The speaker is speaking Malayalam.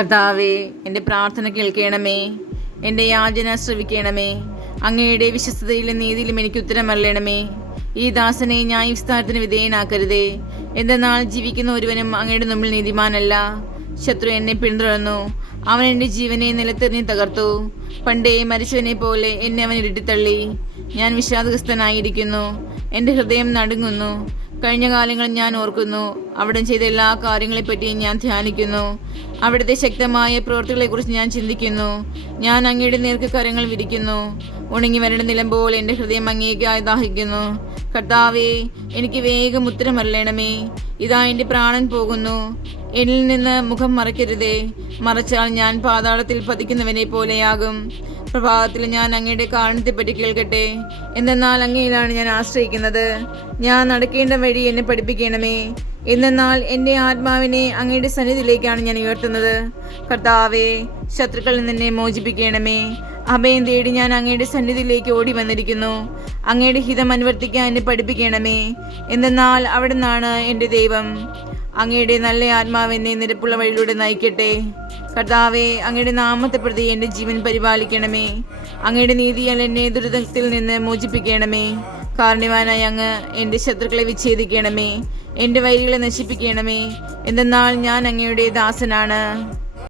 കർത്താവേ, എൻ്റെ പ്രാർത്ഥന കേൾക്കണമേ. എൻ്റെ യാചന ശ്രവിക്കണമേ. അങ്ങയുടെ വിശ്വസ്തതയിലും നീതിയിലും എനിക്ക് ഉത്തരമല്ലണമേ. ഈ ദാസനെ ന്യായവിസ്താരത്തിന് വിധേയനാക്കരുതേ. എന്തെന്നാൽ ജീവിക്കുന്ന ഒരുവനും അങ്ങയുടെ മുമ്പിൽ നീതിമാനല്ല. ശത്രു എന്നെ പിന്തുടർന്നു. അവൻ എൻ്റെ ജീവനെ നിലത്തെറിഞ്ഞ് തകർത്തു. പണ്ടേ മരിച്ചവനെ പോലെ എന്നെ അവൻ ഇരുട്ടിത്തള്ളി. ഞാൻ വിഷാദഗ്രസ്തനായിരിക്കുന്നു. എൻ്റെ ഹൃദയം നടുങ്ങുന്നു. കഴിഞ്ഞ കാലങ്ങളിൽ ഞാൻ ഓർക്കുന്നു. അവിടെ ചെയ്ത എല്ലാ കാര്യങ്ങളെപ്പറ്റിയും ഞാൻ ധ്യാനിക്കുന്നു. അവിടുത്തെ ശക്തമായ പ്രവൃത്തികളെക്കുറിച്ച് ഞാൻ ചിന്തിക്കുന്നു. ഞാൻ അങ്ങയുടെ നേർക്ക് കരങ്ങൾ വിരിക്കുന്നു. ഉണങ്ങി വരേണ്ട നിലം പോലെ എൻ്റെ ഹൃദയം അങ്ങേക്കായി ദാഹിക്കുന്നു. കർത്താവേ, എനിക്ക് വേഗം ഉത്തരമല്ലണമേ. ഇതാ എൻ്റെ പ്രാണൻ പോകുന്നു. എന്നിൽ നിന്ന് മുഖം മറയ്ക്കരുതേ. മറച്ചാൽ ഞാൻ പാതാളത്തിൽ പതിക്കുന്നവനെ പോലെയാകും. പ്രഭാതത്തിൽ ഞാൻ അങ്ങയുടെ കാരണത്തെപ്പറ്റി കേൾക്കട്ടെ. എന്തെന്നാൽ അങ്ങയിലാണ് ഞാൻ ആശ്രയിക്കുന്നത്. ഞാൻ നടക്കേണ്ട വഴി എന്നെ പഠിപ്പിക്കണമേ. എന്തെന്നാൽ എൻ്റെ ആത്മാവിനെ അങ്ങയുടെ സന്നിധിയിലേക്കാണ് ഞാൻ ഉയർത്തുന്നത്. കർത്താവേ, ശത്രുക്കളിൽ നിന്നെ മോചിപ്പിക്കണമേ. അഭയം തേടി ഞാൻ അങ്ങയുടെ സന്നിധിയിലേക്ക് ഓടി വന്നിരിക്കുന്നു. അങ്ങയുടെ ഹിതം അനുവർത്തിക്കാൻ എന്നെ പഠിപ്പിക്കണമേ. എന്തെന്നാൽ അവിടെ നിന്നാണ് എൻ്റെ ദൈവം. അങ്ങയുടെ നല്ല ആത്മാവ് എന്നെ നിരപ്പുള്ള വഴിയിലൂടെ നയിക്കട്ടെ. കർത്താവേ, അങ്ങയുടെ നാമത്തെ പ്രതി എൻ്റെ ജീവൻ പരിപാലിക്കണമേ. അങ്ങയുടെ നീതിയാൽ എന്നെ ദുരിതത്തിൽ നിന്ന് മോചിപ്പിക്കണമേ. കാരുണ്യവാനായ അങ്ങ് എൻ്റെ ശത്രുക്കളെ വിച്ഛേദിക്കണമേ. എൻ്റെ വൈരികളെ നശിപ്പിക്കണമേ. എന്തെന്നാൽ ഞാൻ അങ്ങയുടെ ദാസനാണ്.